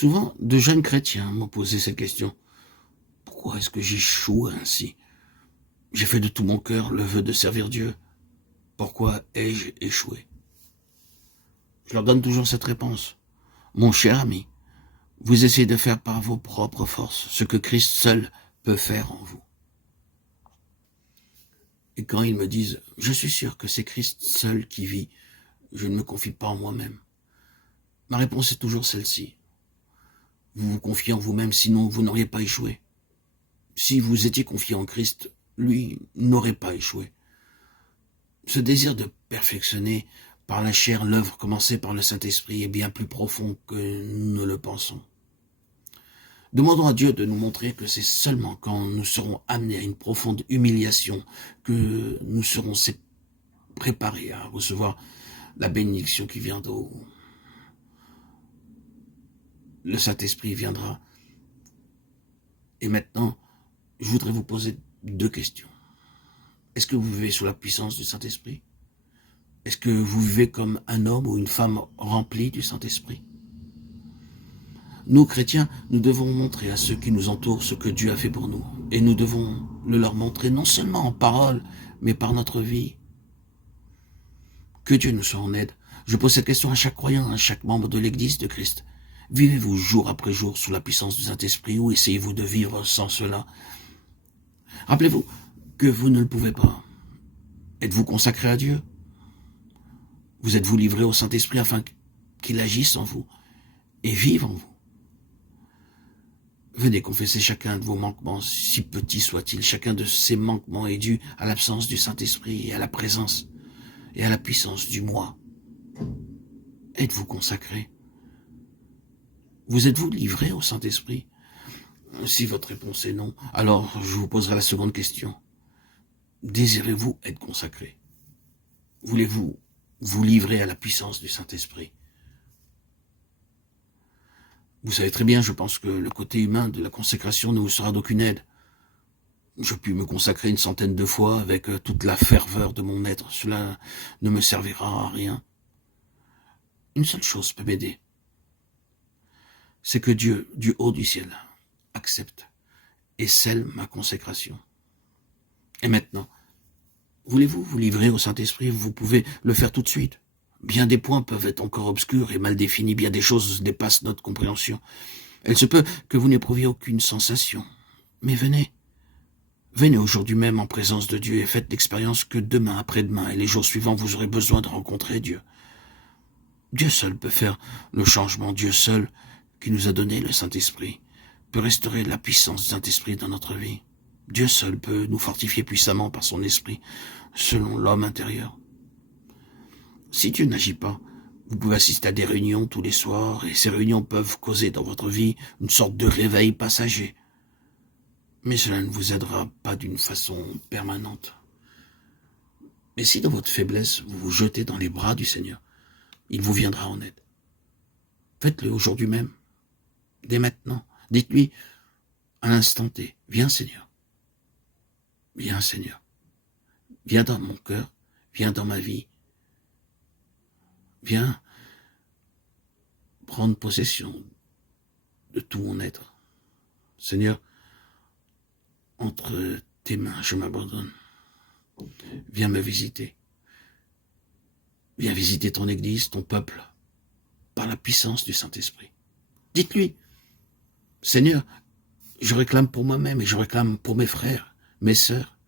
Souvent, de jeunes chrétiens m'ont posé cette question. Pourquoi est-ce que j'échoue ainsi? J'ai fait de tout mon cœur le vœu de servir Dieu. Pourquoi ai-je échoué? Je leur donne toujours cette réponse. Mon cher ami, vous essayez de faire par vos propres forces ce que Christ seul peut faire en vous. Et quand ils me disent « Je suis sûr que c'est Christ seul qui vit, je ne me confie pas en moi-même », ma réponse est toujours celle-ci. Vous vous confiez en vous-même, sinon vous n'auriez pas échoué. Si vous étiez confié en Christ, lui n'aurait pas échoué. Ce désir de perfectionner par la chair l'œuvre commencée par le Saint-Esprit est bien plus profond que nous ne le pensons. Demandons à Dieu de nous montrer que c'est seulement quand nous serons amenés à une profonde humiliation que nous serons préparés à recevoir la bénédiction qui vient d'en haut. Le Saint-Esprit viendra. Et maintenant, je voudrais vous poser 2 questions. Est-ce que vous vivez sous la puissance du Saint-Esprit? Est-ce que vous vivez comme un homme ou une femme rempli du Saint-Esprit? Nous, chrétiens, nous devons montrer à ceux qui nous entourent ce que Dieu a fait pour nous. Et nous devons le leur montrer non seulement en parole, mais par notre vie. Que Dieu nous soit en aide. Je pose cette question à chaque croyant, à chaque membre de l'Église de Christ. Vivez-vous jour après jour sous la puissance du Saint-Esprit ou essayez-vous de vivre sans cela? Rappelez-vous que vous ne le pouvez pas. Êtes-vous consacré à Dieu? Vous êtes-vous livré au Saint-Esprit afin qu'il agisse en vous et vive en vous? Venez confesser chacun de vos manquements, si petits soient-ils. Chacun de ces manquements est dû à l'absence du Saint-Esprit et à la présence et à la puissance du moi. Êtes-vous consacré? Vous êtes-vous livré au Saint-Esprit? Si votre réponse est non, alors je vous poserai la seconde question. Désirez-vous être consacré? Voulez-vous vous livrer à la puissance du Saint-Esprit? Vous savez très bien, je pense que le côté humain de la consécration ne vous sera d'aucune aide. Je puis me consacrer 100 de fois avec toute la ferveur de mon être. Cela ne me servira à rien. Une seule chose peut m'aider. C'est que Dieu, du haut du ciel, accepte et scelle ma consécration. Et maintenant, voulez-vous vous livrer au Saint-Esprit? Vous pouvez le faire tout de suite. Bien des points peuvent être encore obscurs et mal définis. Bien des choses dépassent notre compréhension. Il se peut que vous n'éprouviez aucune sensation. Mais venez. Venez aujourd'hui même en présence de Dieu et faites l'expérience que demain, après-demain et les jours suivants, vous aurez besoin de rencontrer Dieu. Dieu seul peut faire le changement. Dieu seul, qui nous a donné le Saint-Esprit, peut restaurer la puissance du Saint-Esprit dans notre vie. Dieu seul peut nous fortifier puissamment par son esprit, selon l'homme intérieur. Si Dieu n'agit pas, vous pouvez assister à des réunions tous les soirs, et ces réunions peuvent causer dans votre vie une sorte de réveil passager. Mais cela ne vous aidera pas d'une façon permanente. Mais si dans votre faiblesse, vous vous jetez dans les bras du Seigneur, il vous viendra en aide. Faites-le aujourd'hui même, dès maintenant. Dites-lui à l'instant T, viens Seigneur. Viens Seigneur. Viens dans mon cœur, viens dans ma vie. Viens prendre possession de tout mon être. Seigneur, entre tes mains, je m'abandonne. Viens me visiter. Viens visiter ton Église, ton peuple, par la puissance du Saint-Esprit. Dites-lui, Seigneur, je réclame pour moi-même et je réclame pour mes frères, mes sœurs,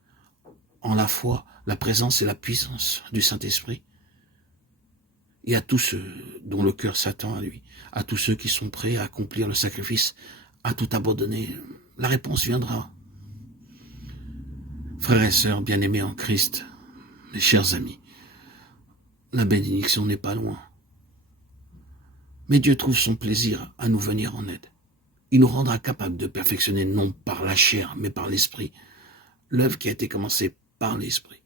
en la foi, la présence et la puissance du Saint-Esprit. Et à tous ceux dont le cœur s'attend à lui, à tous ceux qui sont prêts à accomplir le sacrifice, à tout abandonner, la réponse viendra. Frères et sœurs bien-aimés en Christ, mes chers amis, la bénédiction n'est pas loin. Mais Dieu trouve son plaisir à nous venir en aide. Il nous rendra capables de perfectionner non par la chair, mais par l'esprit, l'œuvre qui a été commencée par l'esprit.